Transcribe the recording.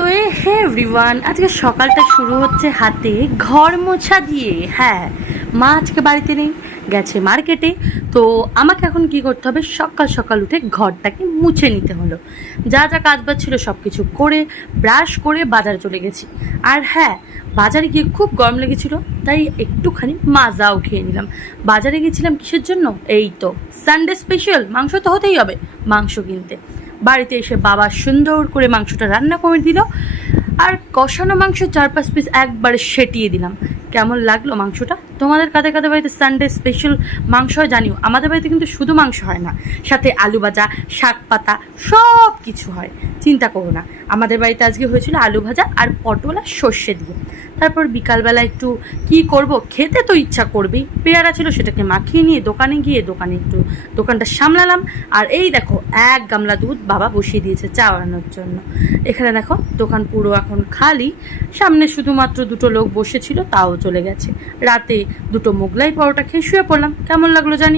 তো হে এভরিওয়ান, আজকে সকালটা শুরু হচ্ছে হাতে ঘর মোছা দিয়ে। হ্যাঁ, মা আজকে বাড়িতে নেই, গেছে মার্কেটে। তো আমাকে এখন কি করতে হবে, সকাল সকাল উঠে ঘরটাকে মুছে নিতে হলো। যা যা কাজবাজ ছিল সব কিছু করে ব্রাশ করে বাজারে চলে গেছি। আর হ্যাঁ, বাজারে গিয়ে খুব গরম লেগেছিল, তাই একটুখানি মাজাও খেয়ে নিলাম। বাজারে গেছিলাম কিসের জন্য? এই তো সানডে স্পেশাল মাংস তো হতেই হবে, মাংস কিনতে। বাড়িতে এসে বাবা সুন্দর করে মাংসটা রান্না করে দিল, আর কষানো মাংস 4-5 পিস একবারে সেটিয়ে দিলাম। কেমন লাগলো মাংসটা? তোমাদের কাদের কাদের বাড়িতে সানডে স্পেশাল মাংস হয় জানিও। আমাদের বাড়িতে কিন্তু শুধু মাংস হয় না, সাথে আলু ভাজা, শাক পাতা, সব কিছু হয়। চিন্তা করো না, আমাদের বাড়িতে আজকে হয়েছিল আলু ভাজা আর পটল আর সর্ষে দিয়ে। তারপর বিকালবেলা একটু কি করব, খেতে তো ইচ্ছা করবেই। পেয়ারা ছিল, সেটাকে মাখিয়ে নিয়ে দোকানে গিয়ে একটু দোকানটা সামলালাম। আর এই দেখো, 1 গামলা দুধ বাবা বসিয়ে দিয়েছে চা বানানোর জন্য। এখানে দেখো দোকান পুরো এখন খালি, সামনে শুধুমাত্র 2টো লোক বসেছিল, তাও চলে গেছে। রাতে 2টো মোগলাই পরোটা খেয়ে শুয়ে পড়লাম। কেমন লাগলো জানি।